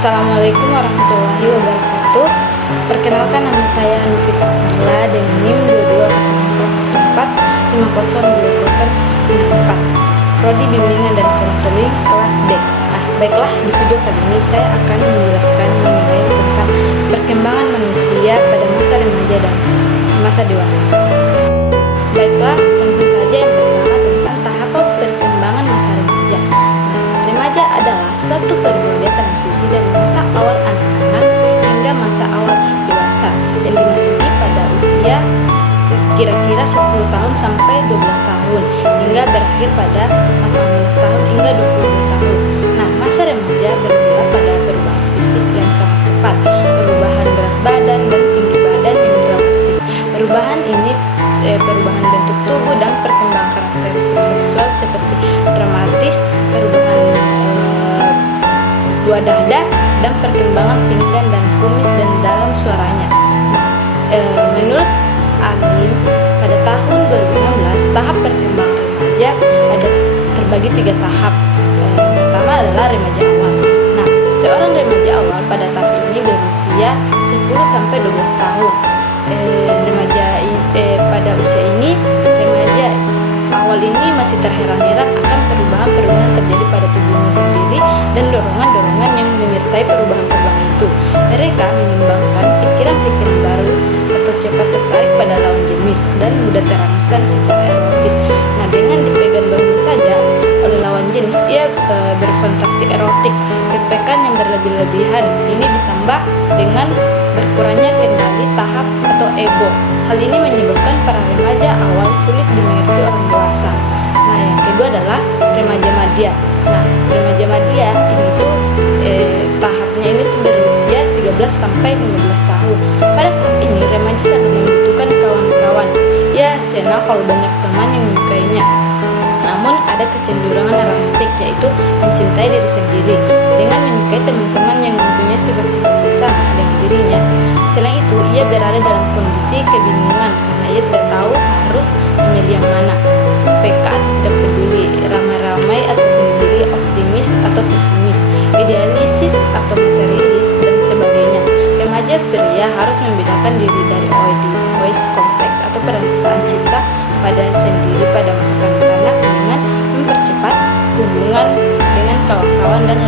Assalamualaikum warahmatullahi wabarakatuh. Perkenalkan, nama saya Nufita Fadila dengan NIM 220404502064, Prodi Bimbingan dan Konseling kelas D. Nah, baiklah, di video kali ini saya akan menjelaskan mengenai tentang perkembangan manusia pada masa remaja dan masa dewasa. Baiklah, langsung saja yang pertama tentang tahapan perkembangan masa remaja. Remaja adalah suatu periode transisi dari masa awal anak-anak hingga masa awal dewasa yang dimasuki pada usia kira-kira 10 tahun sampai 12 tahun hingga berakhir pada 18 tahun hingga 22 tahun. Nah, masa remaja bermula pada perubahan fisik yang sangat cepat, perubahan berat badan dan tinggi badan yang drastis. Perubahan bentuk tubuh dan perkembangan karakteristik seksual seperti dramatis, perubahan buah dada, dan perkembangan pinggang dan kumis dan dalam suaranya. Menurut Alim, pada tahun 2016 tahap perkembangan remaja ada terbagi 3 tahap. Yang pertama adalah remaja awal. Nah, seorang remaja awal pada tahap ini berusia 10 sampai 12 tahun. Pada usia ini, remaja awal ini masih terheran-heran akan perubahan-perubahan yang terjadi pada tubuhnya sendiri dan dorongan-dorongan yang menyertai perubahan-perubahan itu. Mereka menimbangkan pikiran-pikiran baru atau cepat tertarik pada lawan jenis dan mudah terangsang secara erotis. Nah, dengan dipegang bahunya saja oleh lawan jenis, ia berfantasi erotik. Kepekan yang berlebih-lebihan ini ditambah dengan berkurangnya kendali tahap atau ego. Hal ini menyebabkan para remaja awal sulit dimengerti orang dewasa. Nah, yang kedua adalah remaja madya. Nah, remaja madya ini tuh tahapnya ini tuh berusia 13 sampai 15 tahun. Pada tahap ini remaja sangat membutuhkan kawan-kawan. Ia senang kalau banyak teman yang menyukainya. Namun ada kecenderungan narastik, yaitu mencintai diri sendiri dengan menyukai teman-teman yang mempunyai sifat-sifat yang sama dengan dirinya. Selain itu, ia berada dalam kondisi kebingungan karena ia tidak tahu harus memilih yang mana. PK tidak peduli, ramai-ramai atau sendiri, optimis atau pesimis, idealisis atau materialis, dan sebagainya. Remaja pria harus membedakan diri dari voice kompleks atau perasaan cinta pada sendiri pada masa kanak-kanak dengan mempercepat hubungan dengan kawan-kawan dan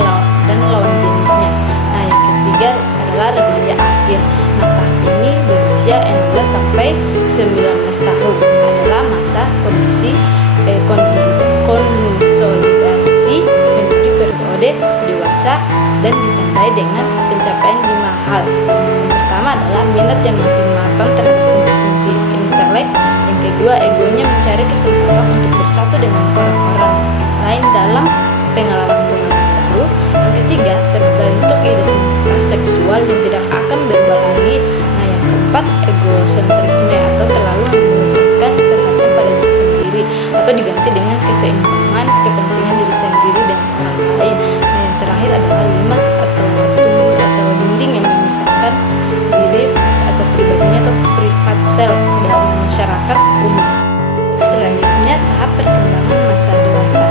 lawan jenisnya. Nah, yang ketiga adalah remaja akhir. Nah, tahap ini berusia 16 sampai 19 tahun adalah masa konsolidasi menuju periode dewasa dan ditandai dengan pencapaian 5 hal. Yang pertama adalah minat yang makin matang terhadap fungsi-fungsi intelek. Yang kedua, egonya mencari kesempatan untuk bersatu dengan orang-orang lain dalam pengalaman-pengalaman baru. Yang ketiga, terbentuk identitas seksual yang tidak akan berubah lagi. Nah, yang keempat, egosentrisme atau terlalu memusatkan perhatian pada diri sendiri atau diganti dengan keseimbangan kepentingan diri sendiri dengan orang lain. Nah, yang terakhir adalah 5 atau tubuh atau dinding yang memisahkan diri atau pribadinya atau private self dalam masyarakat umum. Selanjutnya, tahap perkembangan masa dewasa.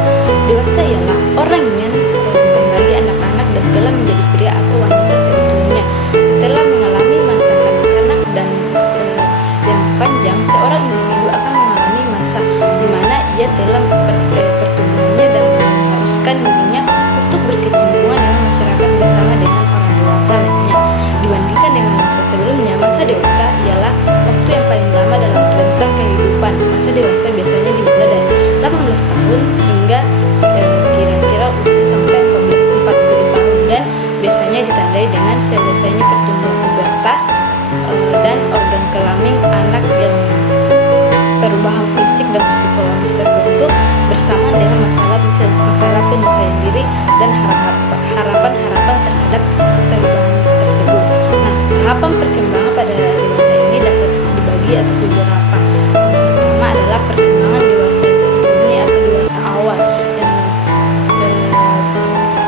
Dewasa ialah orang yang bukan lagi anak-anak dan telah menjadi pria atau wanita seutuhnya. Setelah mengalami masa kanak-kanak dan yang panjang, seorang individu akan mengalami masa di mana ia telah pertumbuhannya dan mengharuskan dirinya untuk berkecimpungan dengan masyarakat bersama dengan orang dewasa lainnya. Dibandingkan dengan masa sebelumnya, masa dewasa ialah waktu yang paling lama dalam rentang kehidupan. Masa dewasa biasanya dimulai dari 18 tahun hingga kira-kira usia sampai 40 tahun dan biasanya ditandai dengan selesainya pertumbuhan pubertas dan organ kelamin anak yang perubahan fisik dan psikologis tertentu bersamaan dengan masalah penyesuaian diri dan harapan-harapan terhadap perubahan tersebut. Nah, tahapan perkembangan pada dewasa ini dapat dibagi atas beberapa. Yang pertama adalah perkembangan dewasa ini atau dewasa awal yang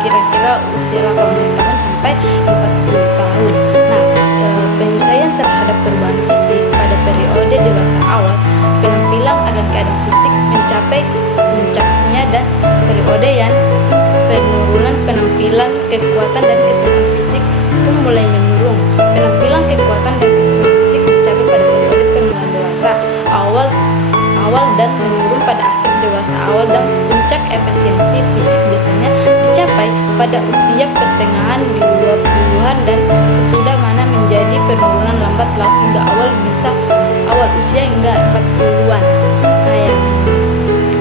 kira-kira usia 18 tahun sampai 40 tahun. Nah, penyesuaian terhadap perubahan fisik pada periode dewasa awal, penampilan akan keadaan fisik mencapai puncaknya dan periode yang penurunan penampilan, kekuatan dan kesehatan fisik usia pertengahan di 20-an dan sesudah mana menjadi penurunan lambat laun hingga awal usia hingga 40-an. Nah, yang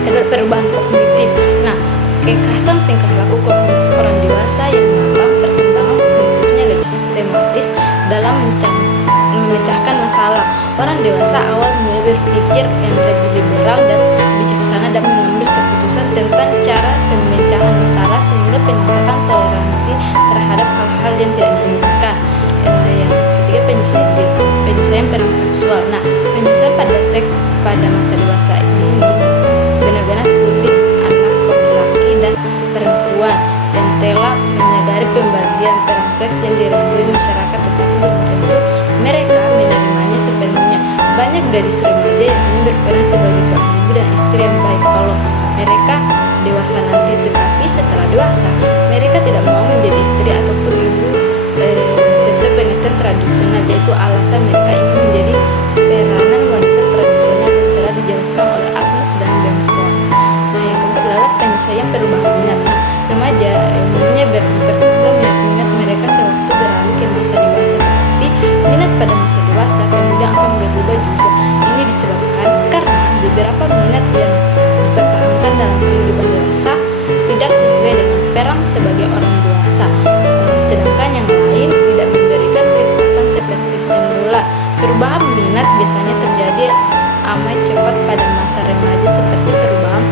kedua, perubahan kognitif. Nah, kekhasan tingkah laku kognitif orang dewasa yang matang, perkembangan kognitifnya lebih sistematis dalam memecahkan masalah. Orang dewasa awal mulai berpikir yang lebih liberal dan bijaksana dan mengambil keputusan tentang cara pemecahan masalah sehingga peningkatan toleransi terhadap hal-hal yang tidak diinginkan. Yang ketiga, penyelesaian perang seksual. Nah, penyelesaian pada seks pada masa dewasa ini benar-benar sulit. Anak laki-laki dan perempuan yang telah menyadari pembagian perang seks yang direstui masyarakat, tetapi belum tentu mereka menerimanya sepenuhnya. Banyak gadis remaja yang ingin berperan sebagai seorang ibu dan istri yang baik kalau mereka dewasa nanti, tetapi setelah dewasa mereka tidak mau menjadi istri ataupun ibu sesuai pengertian tradisional, yaitu alasan mereka ingin menjadi peranan wanita tradisional yang telah dijelaskan oleh Arnold dan Bengtson. Nah, yang keempat adalah penyelesaian perubahan minat. Nah, remaja umumnya berkembang minat mereka sewaktu beralih ke masa dewasa, tetapi minat pada masa dewasa kemudian akan berubah juga. Ini disebabkan karena beberapa minat yang dipertahankan dalam kehidupan dewasa tidak sesuai dengan peran sebagai orang dewasa, sedangkan yang lain tidak memberikan kepuasan seperti semula. Perubahan minat biasanya terjadi amat cepat pada masa remaja seperti perubahan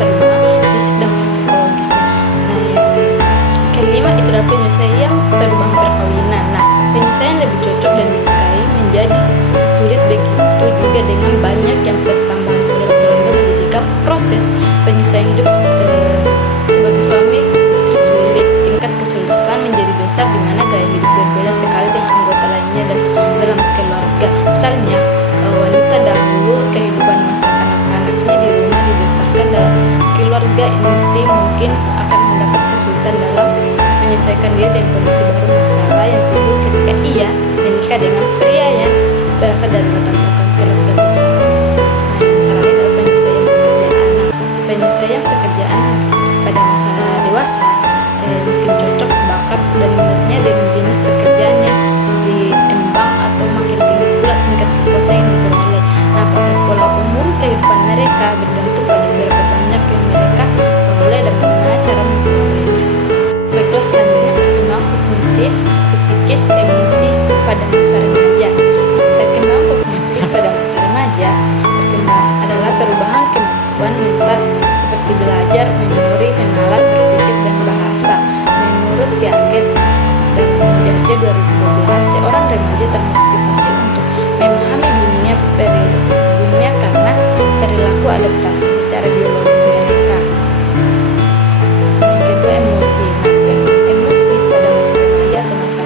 fisik dan psikologisnya. Nah, yang kelima itu adalah penyelesaian perubahan perkawinan. Nah, penyelesaian lebih cocok dan disukai menjadi sulit, begitu juga dengan banyak yang pertambahan model keluarga menjadikan proses penyelesaian hidup sebagai suami istri sulit. Tingkat kesulitan menjadi besar di mana gaya hidup berbeda sekali dengan anggota lainnya dan dalam keluarga. Misalnya, wanita dahulu kehidupan masa kanak-kanaknya di rumah dibesarkan dalam keluarga inti mungkin akan mendapat kesulitan dalam menyesuaikan diri dengan kondisi baru. Masalah yang timbul ketika ia menikah dengan pria yang berasal dari latar belakang keluarga besar. Nah, yang terakhir adalah penyelesaian pekerjaan. Nah, penyelesaian pekerjaan pada masa dewasa mungkin cocok bakat dan minatnya dengan jenis pekerjaan yang diembang atau makin tinggi pula tingkat kepuasan yang diperoleh. Nah, pada pola umum kehidupan mereka bergantung pada berapa banyak yang mereka peroleh dan bagaimana cara memperolehnya. Baiklah, selanjutnya perkembangan kognitif, psikis, emosi pada masa remaja. Perkembangan kognitif pada masa remaja adalah perubahan kemampuan mental seperti belajar, memori, menalar, berpikir, dan bahasa. Menurut Piaget dalam Jajah 2012, seorang remaja termotivasi untuk memahami dunia karena perilaku adaptasi secara biologis mereka. Yang kedua, emosi. Nah, emosi pada masa remaja atau masa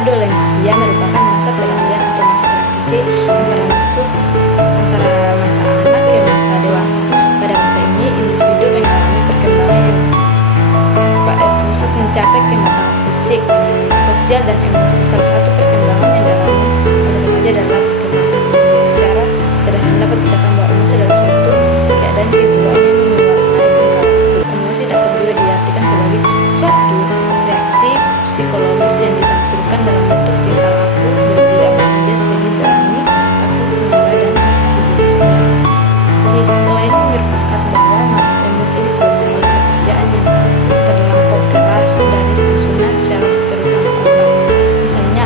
adolensia merupakan masa peralihan atau masa transisi antara masa anak ke masa dewasa. Pada masa ini, individu mengalami perkembangan yang pusat mencapai kematangan fisik, sosial, dan emosi. Salah satu perkembangan yang dialami oleh remaja adalah perkembangan emosi. Secara sederhana dapat dikatakan bahwa emosi adalah suatu keadaan keduanya yang mewarnai tingkah laku. Emosi dapat juga diartikan sebagai suatu reaksi psikologis yang ditampilkan dalam bentuk tingkah laku, berbeda, berbeda, sedih, berani, takut, menyerah, dan sejenisnya. Jadi setelah itu berpakat bahwa emosi disebabkan oleh pekerjaan yang terlampau keras dari susunan syaraf terutama otak. Misalnya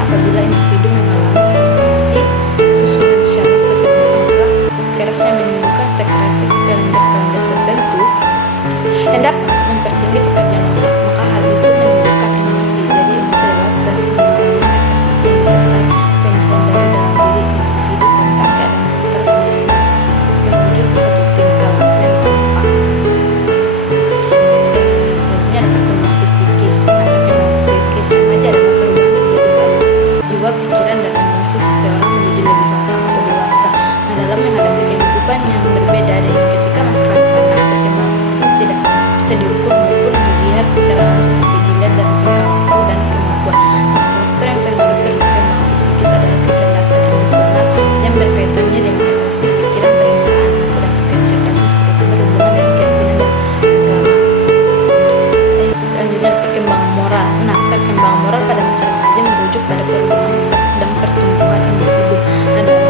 perkembangan moral pada masa remaja merujuk pada perubahan dan pertumbuhan individu dalam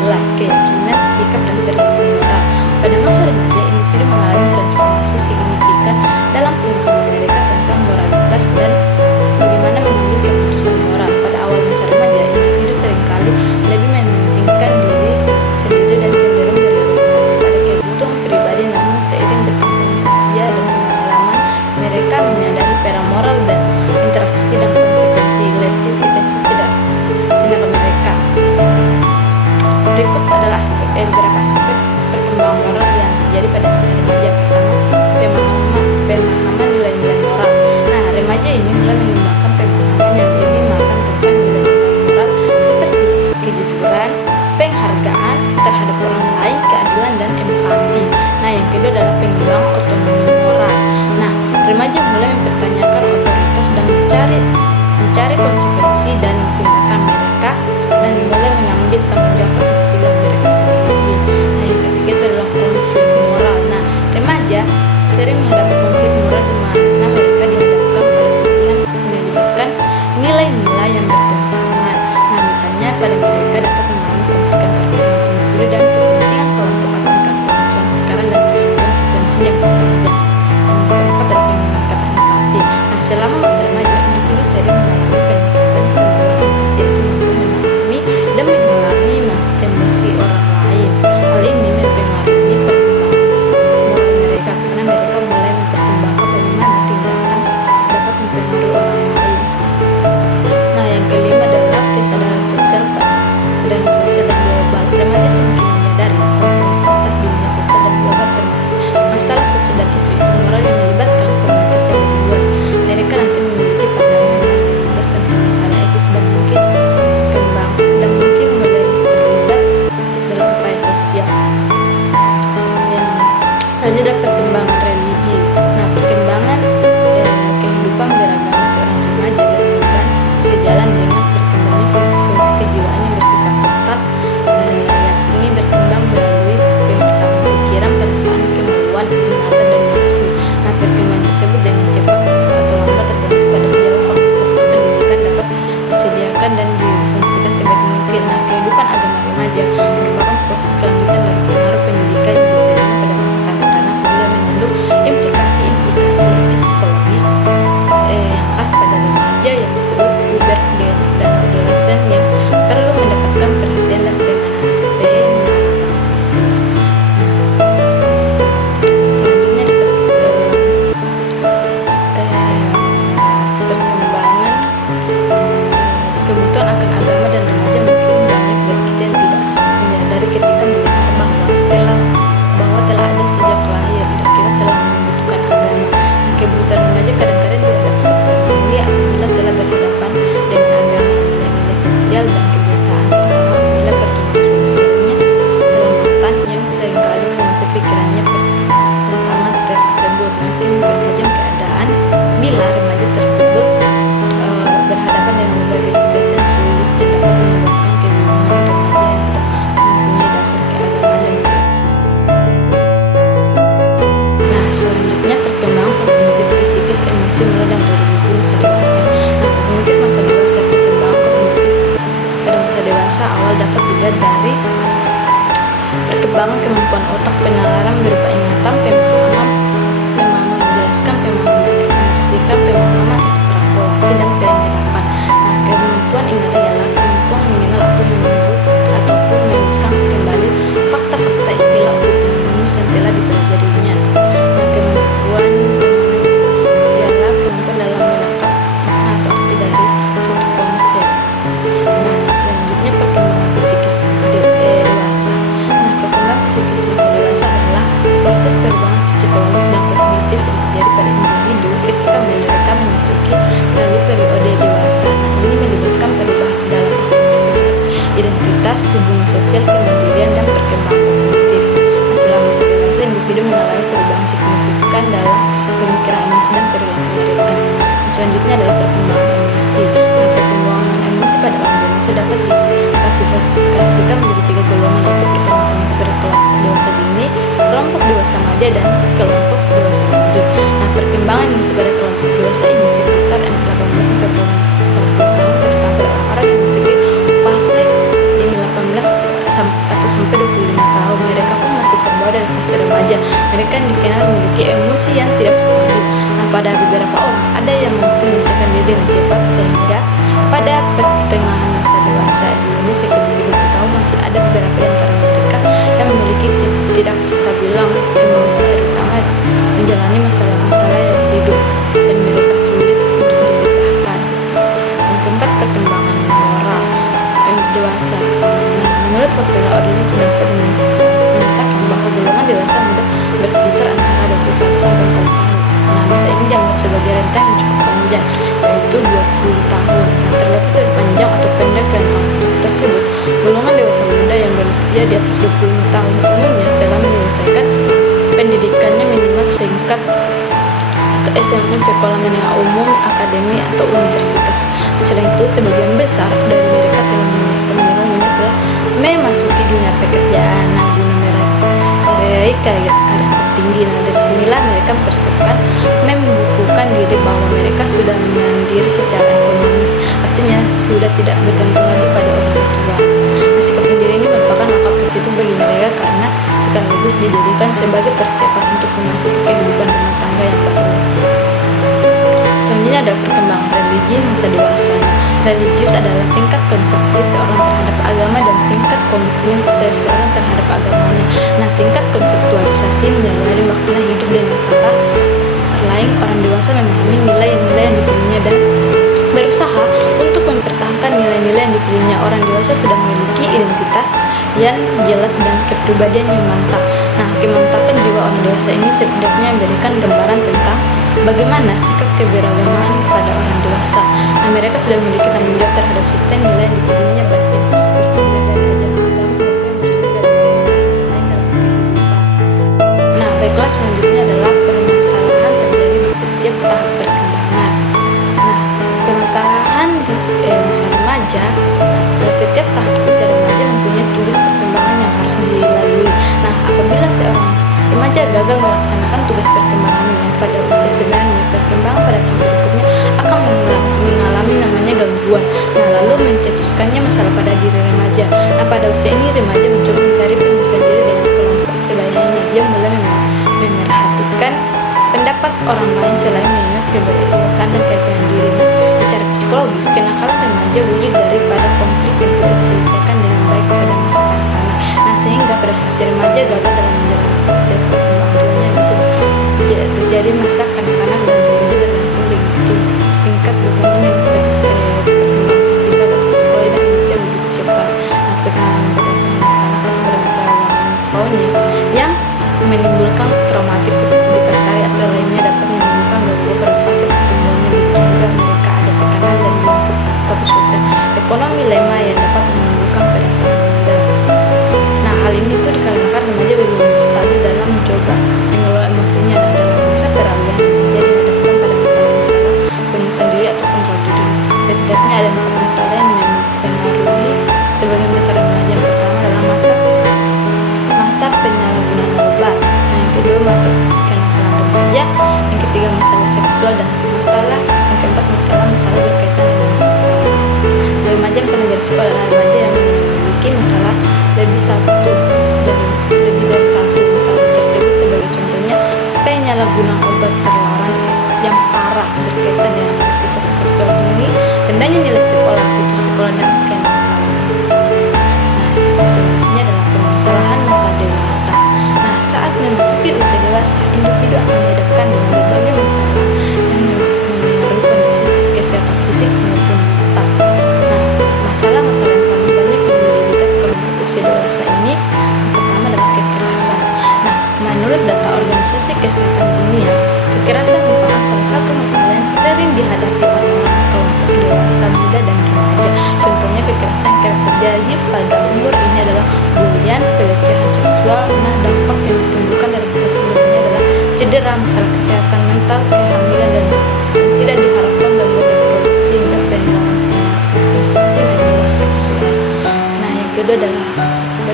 nilai, keyakinan, sikap, dan perilaku moral. Pada masa remaja, individu mengalami transformasi signifikan dalam pemahaman mereka tentang moralitas dan bagaimana mengambil keputusan moral. Pada awal masa remaja, individu seringkali lebih mementingkan diri sendiri dan cenderung berorientasi pada kebutuhan pribadi, namun seiring bertambahnya usia dan pengalaman, mereka menyadari peran moral dan interaksi dan konsekuensi legitimitas tindakan mereka. Berikut adalah beberapa aspek perkembangan moral yang terjadi pada masa remaja. Pertama, pemahaman nilai-nilai moral. Nah, remaja ini mulai mengembangkan pemahaman yang lebih matang tentang nilai-nilai moral seperti kejujuran, penghargaan terhadap orang lain, keadilan, dan empati. Nah, yang kedua adalah pengembangan otonomi moral. Nah, remaja mulai mempertanyakan otoritas dan mencari konsekuensi dan tindakan mereka dan mulai mengambil tanggung jawab atas pilihan mereka sendiri. Nah, yang ketiga adalah konflik moral. Nah, remaja sering menghadapi konflik moral di mana mereka dihadapkan pada pilihan melibatkan nilai-nilai yang bertentangan. Nah, misalnya pada mereka dapat mengalami konflik antara individu dan kepentingan kelompok akan kebutuhan sekarang dan konsekuensi yang panjang. Yang keempat adalah peningkatan empati. Nah, selama masa remaja, individu sering mengalami peningkatan empati, yaitu mampu memahami dan mengalami emosi orang lain. Hal ini mempengaruhi perkembangan moral mereka karena mereka mulai mempertimbangkan bagaimana tindakan dapat mempengaruhi orang lain. Nah, yang kelima adalah kesadaran sosial dan global. Remaja semakin menyadari kompleksitas dunia sosial dan global, termasuk masalah sosial dan isu-isu moral yang melibatkan komunitas yang lebih luas. Mereka nanti memiliki pandangan yang lebih luas tentang masalah etis dan mungkin mulai terlibat dalam upaya sosial. Yang selanjutnya adalah perkembangan religi. Nah, perkembangan kehidupan beragama seorang remaja dan sejalan dengan berkembangnya fungsi-fungsi kejiwaan yang bersifat total, yakni berkembang melalui pemetaan pikiran, perasaan, kemauan, ingatan, dan nafsu. Nah, perkembangan tersebut dengan cepat atau lambat tergantung pada sejauh faktor pendidikan dapat disediakan dan difungsikan sebaik mungkin. Nah, kehidupan agama remaja merupakan proses kelanjutan dari pengaruh pendidikan yang diterima pada masa kanak-kanak, juga mengandung implikasi psikologis yang khas pada remaja yang disebut puber dan adolesen yang perlu mendapatkan perhatian dan penanganan khusus. Selanjutnya perkembangan kebutuhan akan agama dan remaja mungkin banyak dari kita yang tidak menyadari ketika mendengar bahwa telah ada sejak lahir dan kita telah membutuhkan agama. Kebutuhan remaja kadang-kadang tidak dapat terpenuhi apabila telah berhadapan dengan agama, nilai-nilai sosial dan kebiasaan, terutama apabila pertumbuhan sosialnya telah matang yang seringkali menguasai pikirannya tentang tersebut. Mungkin bertajam keadaan bila remaja tersebut berhadapan dengan berbagai situasi yang sulit yang dapat menyebabkan kebingungan remaja yang tidak mempunyai dasar keagamaan dan Nah, selanjutnya perkembangan kognitif, psikis, emosi, moral, dan religius masa dewasa. Nah, kognitif masa dewasa. Perkembangan kognitif pada masa dewasa awal dapat dilihat dari perkembangan kemampuan otak, penalaran berupa ingatan, pemahaman menjelaskan, pemahaman menafsirkan, pemahaman ekstrapolasi, dan penyerapan. Nah, kemampuan ingatan ialah kemampuan mengenal atau menyebut ataupun menuliskan kembali fakta-fakta, istilah ataupun rumus yang telah dipelajarinya. Nah, kemampuan ialah kemampuan dalam menangkap makna atau arti dari suatu konsep. Nah, selanjutnya perkembangan psikis dewasa. Nah, perkembangan psikis masa dewasa adalah proses perubahan psikologis dan kognitif yang terjadi pada individu ketika mereka memasuki melalui periode dewasa. Nah, ini melibatkan perubahan dalam aspek-aspek seperti identitas, hubungan sosial, kemandirian, dan perkembangan kognitif. Nah, selama masa dewasa, individu mengalami perubahan signifikan dalam pemikiran, emosi, dan perilaku mereka. Nah, selanjutnya adalah perkembangan emosi. Nah, perkembangan emosi pada orang dewasa dapat diklasifikasikan menjadi 3 golongan, yaitu perkembangan emosi pada kelompok dewasa dini, kelompok dewasa muda, dan kelompok dewasa lanjut. Nah, perkembangan emosi pada kelompok dewasa ini sekitar 18 sampai di atas 25 tahun umumnya dalam menyelesaikan pendidikannya minimal singkat atau SMA, sekolah menengah umum, akademi, atau universitas. Selain itu, sebagian besar dari mereka telah menyelesaikan menengah umumnya telah memasuki dunia pekerjaan guna meraih karir tertinggi. Nah, dari sinilah mereka mempersiapkan membukukan diri bahwa mereka sudah mandiri secara ekonomis, artinya sudah tidak bergantung lagi pada orang tua. Nah, sikap mandiri ini merupakan langkah positif bagi mereka karena sekaligus dijadikan sebagai persiapan untuk memasuki kehidupan rumah tangga yang baru. Selanjutnya ada perkembangan religi masa dewasa. Religius adalah tingkat konsepsi seorang terhadap agama dan tingkat komitmen seseorang terhadap agamanya. Nah, tingkat konseptualisasi menyadari makna hidup dengan kata lain, orang dewasa memahami nilai-nilai yang dipilihnya dan berusaha untuk mempertahankan nilai-nilai yang dipilihnya. Orang dewasa sudah memiliki identitas yang jelas dan kepribadian yang mantap. Nah, kemantapan jiwa orang dewasa ini setidaknya memberikan gambaran tentang bagaimana sikap keberagaman pada orang dewasa. Nah, mereka sudah memiliki tanggung jawab terhadap sistem nilai yang dipilihnya, baik yang bersumber dari ajaran agama maupun yang bersumber dari lain dalam kehidupan. Nah, baiklah, selanjutnya adalah permasalahan terjadi di setiap tahap perkembangan. Nah, permasalahan di masa remaja, setiap tahap usia remaja mempunyai tugas perkembangan yang harus dilalui. Nah, apabila seorang remaja gagal melaksanakan tugas perkembangannya pada usia sebenarnya, perkembangan pada tahap berikutnya akan mengalami namanya gangguan. Nah, lalu mencetuskannya masalah pada diri remaja. Nah, pada usia ini remaja mencoba mencari pengusaha diri dengan kelompok sebayanya. Dia mulai memerhatikan pendapat orang lain selain mengingat kebebasan dan keyakinan diri. Nah, secara psikologis, kenakalan remaja wujud daripada konflik yang tidak diselesaikan dengan baik pada masa kanak-kanak. Nah, sehingga pada fase remaja gagal dalam menjalankan proses perkembangannya bisa terjadi masa kanak-kanak dan remaja berlangsung begitu singkat, berhubungan dengan perkembangan fisik atau psikologi dan emosi yang begitu cepat. Nah, perkembangan pada kanak-kanak atau pada masa lampaunya yang menimbulkan traumatik seperti dikasari atau lainnya dapat menimbulkan gangguan pada fase pertumbuhannya. Begitu juga mereka ada tekanan dan lingkup status sosial ekonomi lemah yang dapat menimbulkan perasaan minder. Nah, hal ini tuh dikarenakan remaja belum stabil dalam mencoba mengelola emosinya. Dan dalam masa peralihan remaja dihadapkan pada masalah-masalah penguasaan diri atau kontrol diri. Setidaknya ada 4 masalah yang mempengaruhi sebagian besar remaja. Yang pertama adalah masa penyalahgunaan obat. Nah, yang kedua masa kenakalan remaja. Yang ketiga masalah seksual, dan yang keempat masalah berkaitan dengan psikologi. Remaja yang pernah berisiko adalah remaja yang memiliki masalah lebih dari satu masalah tersebut. Sebagai contohnya, penyalahgunaan obat terlarang yang parah berkaitan dengan aktivitas seksual dini, rendahnya nilai sekolah, putus sekolah, dan kenakalan. Nah, selanjutnya adalah permasalahan masa dewasa. Nah, saat memasuki usia dewasa, individu akan dihadapkan dengan berbagai masalah yang mempengaruhi kondisi kesehatan fisik maupun mental. Nah, masalah-masalah yang paling banyak yang menjadi kelompok usia dewasa ini, yang pertama adalah kekerasan. Nah, menurut data Organisasi Kesehatan Dunia, kekerasan merupakan salah satu masalah yang sering dihadapi orang-orang kelompok dewasa, muda, dan remaja. Contohnya kekerasan yang kerap terjadi pada umur ini adalah bulian, pelecehan seksual. Nah, dampak yang ditimbulkan dari kekerasan ini adalah cedera, masalah kesehatan mental, kehamilan, dan tidak diharapkan gangguan reproduksi hingga penyakit infeksi menular seksual. Nah, yang kedua adalah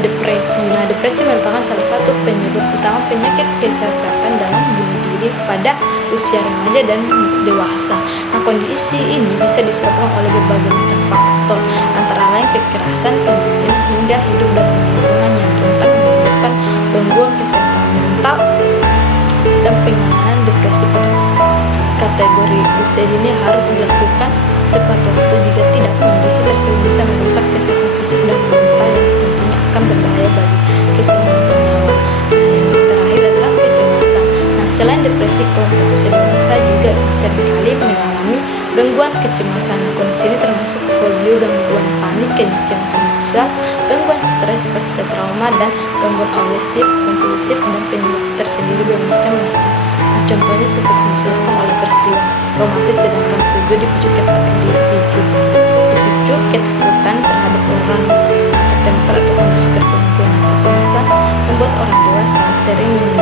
depresi. Nah, depresi merupakan salah satu penyebab utama penyakit kecacatan dalam bunuh diri pada usia remaja dan dewasa. Nah, kondisi ini bisa disebabkan oleh berbagai macam faktor, antara lain kekerasan, kemiskinan, hingga hidup dalam lingkungan yang rentan menyebabkan gangguan kesehatan mental dan penanganan depresi. Kategori usia ini harus dilakukan tepat waktu. Jika tidak, kondisi tersebut bisa merusak kesehatan fisik dan mental yang tentunya akan berbahaya bagi keselamatan nyawa. Nah, yang terakhir adalah kecemasan. Nah, selain depresi, kelompok usia dewasa juga seringkali mengalami gangguan kecemasan. Nah, kondisi ini termasuk fobia, gangguan panik, kecemasan sosial, gangguan stres pasca trauma, dan gangguan obsesif kompulsif, dan penyebab tersendiri bermacam-macam. Nah, contohnya seperti disebabkan oleh peristiwa traumatis, sedangkan fobia dipicu ketakutan terhadap orang, tempat, atau kondisi tertentu. Nah, membuat orang dewasa sering